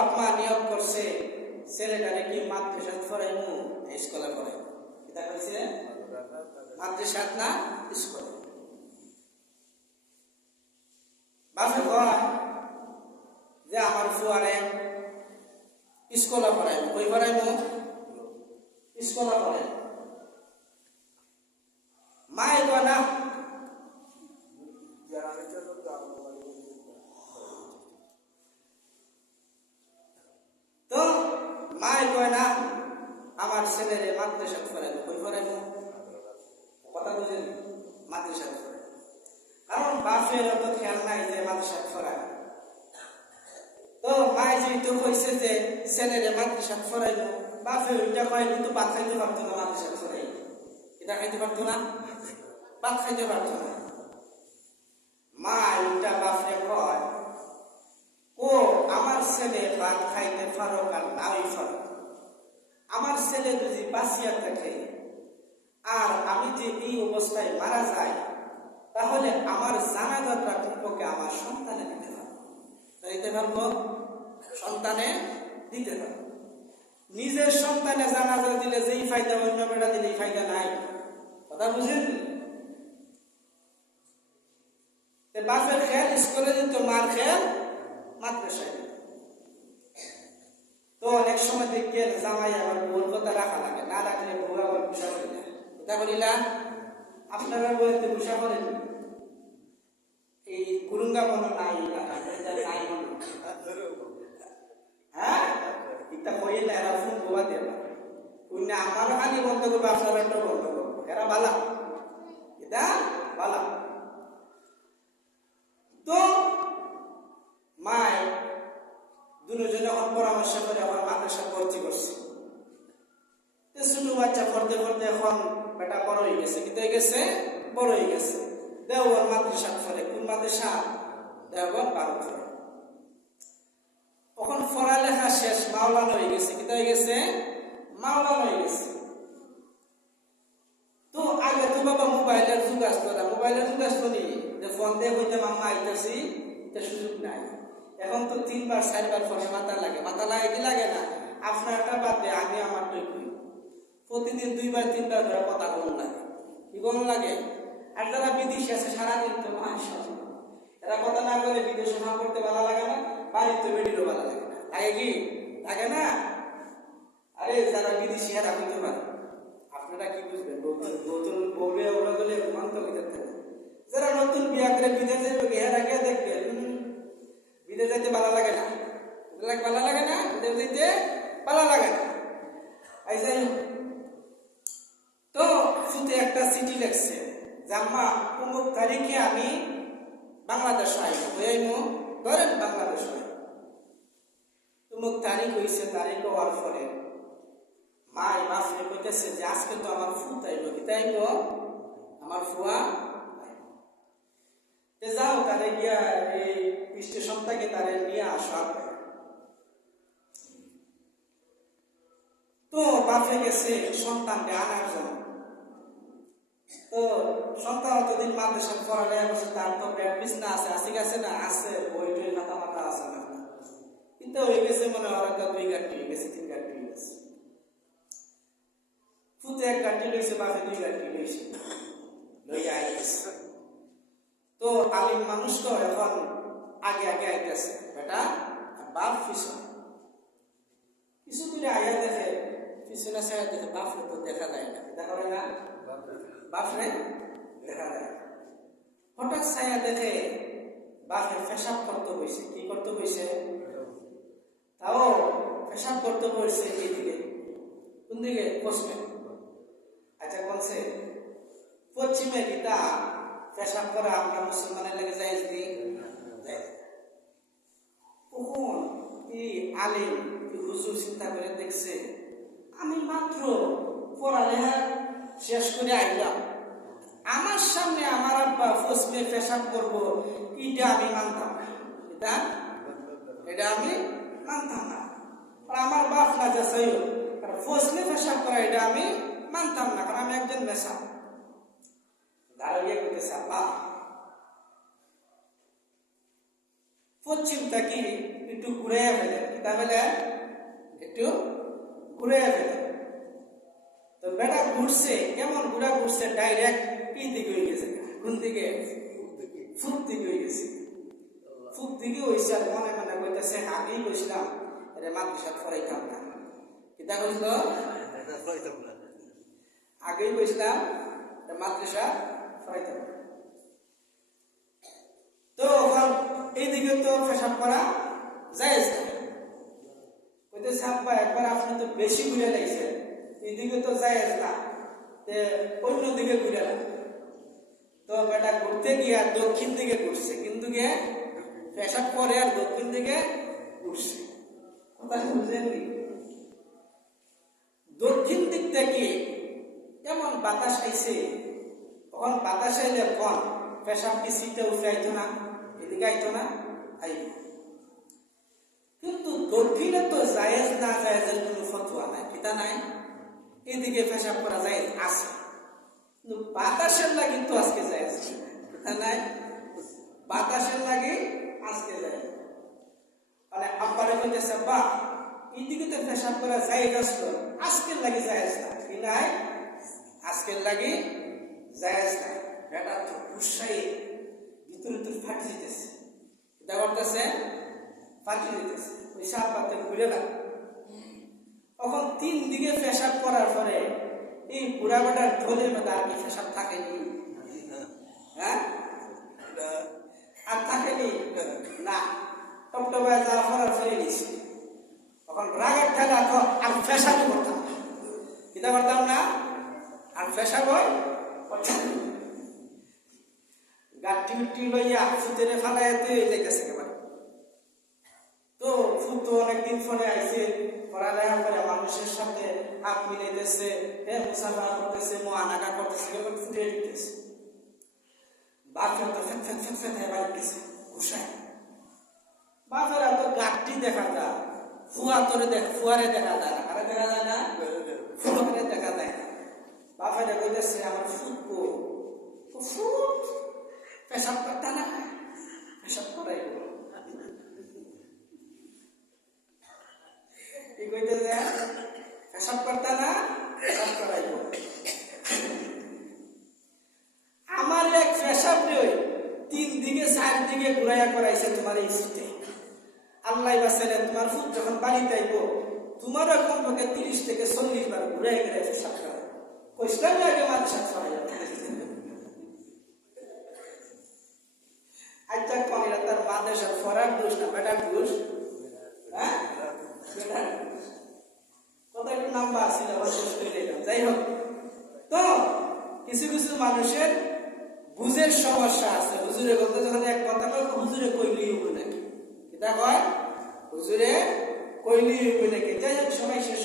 বাপ মা নিয়োগ করছে ছেলেটারে কি মাদ্রাসা পড়াইমু স্কুলে পড়াই, এটা হয়েছে মাদ্রাসা না স্কুলে। বাপে কয় যে আমার ফুয়ারে স্কুলে পড়াইমু, কই পড়াইমু স্কুলে পড়াই। মায়ে কয় না, তো মায়ের কয় না আমার ছেলেরে মাদ্রাসা পড়াইবো, কই পড়াইবো, কথা বুঝেন, মাদ্রাসা পড়াই। কারণ বাপের অত খেয়াল নাই যে মাদ্রাসা পড়ায়। তো মায়ে যেহেতু কইছে যে ছেলেরে মাদ্রাসা পড়াইবো, বাপে ওইটা কয় কিন্তু ভাত খাইতে পারতো না, মাদ্রাসা পড়াই এটা খাইতে পারতো না, ভাত খাইতে পারতো না। মা ওইটা বাপরে কয় ও আমার ছেলে ভাত খাইতে পারো আর নাই পারো, আমার ছেলে যদি বাঁচিয়া থাকে আর আমি যে এই অবস্থায় মারা যাই, তাহলে আমার জানাজাটা কমপক্ষে আমার সন্তানে দিতে পারবো, দিতে পারবো, সন্তানে দিতে পারবো। নিজের সন্তানে জানাজা দিলে যেই ফায়দা, অন্য বেটা দিলে এই ফায়দা নাই, কথা বুঝেন। বাপের খেয়াল স্কুলে দিত, মার খেয়াল মাদ্রাসায় দিত। তো অনেক সময় দেখে জামাই আবার বউর কথা রাখা লাগে, না রাখলে বউ আবার গুসা করি না, এটা করিলা আপনারা বইতে গুসা করেন, এই গুরুঙ্গা মনে নাই নাই হ্যাঁ, এটা কইলে না এরা ফোন গোয়া দেবা না, আমারও খালি বন্ধ করবো, আপনার একটা বন্ধ করবো, এরা বালা, এটা বালা। তো মায় দুজনে যখন পরামর্শ করে আমার মাদ্রাসা ভর্তি করছে। ছোট বাচ্চা পড়তে পড়তে এখন বেটা বড় হয়ে গেছে, কিন্তু হয়ে গেছে বড় হয়ে গেছে। দেওয়ার মাদ্রাসা পড়ে, কোন মাদ্রাসা? দেওয়ার ভারত। তখন পড়ালেখা শেষ, মাওলানা হয়ে গেছে, কিন্তু হয়ে গেছে মাওলানা হয়ে গেছে। তো আগে তো বাবা মোবাইলের যুগ আসতো না, মোবাইলের যুগ আসতো নি যে ফোন দিয়ে কইতে মামা আইতেছি, এটা সুযোগ নাই। এখন তো 3বার 4বার ফোনে মাথা লাগে, মাথা লাগে কি লাগে না? আপনারটা বাদ দিয়ে আমি আমার কই প্রতিদিন 2বার 3বার করে কথা বলুন লাগে, কি বলুন লাগে। আর যারা বিদেশে আছে সারাদিন তো মাশাআল্লাহ, এরা কথা না বলে বিদেশে না করতে ভালো লাগে না, বাড়িতে বেরিয়েও ভালো লাগে না, লাগে কি লাগে না? আরে যারা বিদেশি এরা হইতে পারে, আপনারা কি বুঝবেন? নতুন বউরে ওরা বলে মানতে হইতে থাকে। যারা নতুন বিয়া করে বিদেশে যাবে এরা কে দেখবে, বিদেশ যাইতে ভালো লাগে না, ভালো লাগে না, বিদেশ যাইতে ভালো লাগে না। তো শুধু একটা চিঠি লিখছে যে আম্মা অমুক তারিখে আমি বাংলাদেশ আইব, ধরেন বাংলাদেশ আইব, অমুক তারিখ হয়েছে, তারিখ হওয়ার পরে মাই বাসে কইতেছে যে আজকে তো আমার ফুত আইব, কি তাইব আমার ফুয়া, যাও তারে গিয়া এই স্টেশন থেকে তারে নিয়ে আসা। তো বাপে গেছে সন্তানকে আনার জন্য। তো সন্তান অতদিন মাদ্রাসা পড়ালেখা করছে, তার তো বিছনা আছে, আসি গেছে না, আছে বই টই খাতা মাথা আছে না, কিন্তু হয়ে গেছে মনে হয় 2 গাঁটি হয়ে গেছে, 3 গাঁটি হয়ে গেছে। ফুতে 1 গাঁটি লইছে, বাপে 2 গাঁটি লইছে, লইয়া আইতেছে। তো আলিম মানুষ তো এখন আগে আগে আইতেছে, বেটা বাপ পিছনে কিছু করে আয়া দেখে, পিছনে ছায়া দেখে বাপরে তো দেখা যায় না, দেখা যায় না, বাপরে দেখা যায়। হঠাৎ ছায়া দেখে বাপে পেশাব করতে বসে, কি করতে বসে, তাও পেশাব করতে বসে এইদিকে, কোন দিকে? পশ্চিমে। আচ্ছা বলছে পশ্চিমে গীতা পেশাব করা আমরা মুসলমানের লাগে জায়েজ দি, কখন কি আলিম হুজুর চিন্তা করে দেখছে আমি মাত্র পড়ালেখা শেষ করে আইলাম, আমার সামনে আমার আব্বা পশ্চিমে পেশাব করবো, এটা আমি মানতাম না, এটা আমি মানতাম না। আমার বাপ না যে পশ্চিমে পেশাব করা এটা আমি মানতাম না, কারণ আমি একজন নেশা দাঁড়িয়ে করতেছে। আল্লাহ পশ্চিমটা কি একটু ঘুরে ফেলে, কিতা ফেলে একটু ঘুরে ফেলে। তো বেটা ঘুরছে, কেমন ঘুরা ঘুরছে, ডাইরেক্ট কি দিকে হয়ে গেছে, কোন দিকে, ফুট দিকে হয়ে গেছে। ফুট দিকে হয়েছে আর মনে মনে কইতেছে আগেই বসলাম এটা মাদ্রাসা ফরাইতাম না। কিতা কইছিল, আগেই বসলাম মাদ্রাসা ফরাইতাম না। তো এইদিকে তো পেশাব করা জায়েজ না, কইতেছে আব্বা একবার আপনি তো বেশি ঘুরে লাগছেন, এইদিকে তো জায়েজ না, অন্য দিকে ঘুরে না। তো বেটা ঘুরতে গিয়া দক্ষিণ দিকে ঘুরছে, কিন্তু গিয়ে পেশাব করে আর দক্ষিণ দিকে ঘুরছে। কথা বুঝলেননি? দক্ষিণ দিক থেকে কেমন বাতাস আইছে, তখন বাতাস আইলে কোন পেশাব কি সিটে উঠে আইতো না, এদিকে আইতো না, আইব। কিন্তু দক্ষিণে তো জায়েজ না জায়েজের কোনো ফতোয়া নাই, কিতা নাই, এদিকে পেশাব করা জায়েজ আছে, কিন্তু বাতাসের লাগি তো আজকে জায়েজ নাই, বাতাসের লাগি আজকে জায়েজ। মানে আব্বারে কইতেছে বা এইদিকে তো পেশাব করা জায়েজ আসলো, আজকের লাগি জায়েজ না, কি নাই, আজকের লাগি জায়েজ নাই। বেটা তো গুসাই ভিতরে তো ফাটি যেতেছে, এটা করতেছে ফাটি যেতেছে, ওই সাপ পাতে ঘুরে না। তখন 3 দিকে পেশাব করার পরে এই বুড়া বেটার ঢোলের মধ্যে আর কি পেশাব থাকেনি, হ্যাঁ আর থাকেনি না, টপটপে যা ফরার ফেলে নিয়েছে। তখন রাগের ঠেলা তো আর পেশাবই করতাম না, কিতা করতাম না, আর পেশাব করতাম। গাঠি উঠি লইয়া ফুতেরে ফালাইতে যাইতেছে একেবারে। তো ফুত তো অনেকদিন ফোনে আইছে, পড়ালেখা করে মানুষের সাথে হাত মিলাইতেছে, মুসাফা করতেছে, মোয়ানাকা করতেছে, এগুলো ফুটে দিতেছে। বাপের তো ফেট ফেট ফেট ফেট হয়ে বাড়িতেছে ঘুষায়। বাপের তো গাঠটি দেখা যায়, ফুয়ারে দেখা যায় না, আরে দেখা যায় না, ফুয়ারে দেখা যায় না। বাপের কইতেছে আমার ফুটবো, ফুট পেশাব করতে না, পেশাব করাই কি কইতেছে, পেশাব করতে না, পেশাব করাই। আমার এক পেশাব 3 দিকে 4 দিকে ঘুরাইয়া করাইছে তোমার এই সিটে। আল্লাহ বাঁচাইলে তোমার ফুট যখন বাড়িতে আইব, তোমারও কমপক্ষে 30 থেকে 40 বার ঘুরাই ঘুরাই পেশাব করা। কইসলাম আগে মাদ্রাসা ছড়াই আচ্ছা কনিরা তার মাদ্রাসার ফরার দোষ না বেটার দোষ, হ্যাঁ কত একটু নাম্বার ছিল শেষ করে দিলাম। যাই হোক, তো কিছু কিছু মানুষের বুঝের সমস্যা আছে। হুজুরে বলতে যখন এক কথা কয়, হুজুরে কইলি হইব নাকি, এটা কয় হুজুরে কইলি হইব নাকি। যাই হোক, সময় শেষ।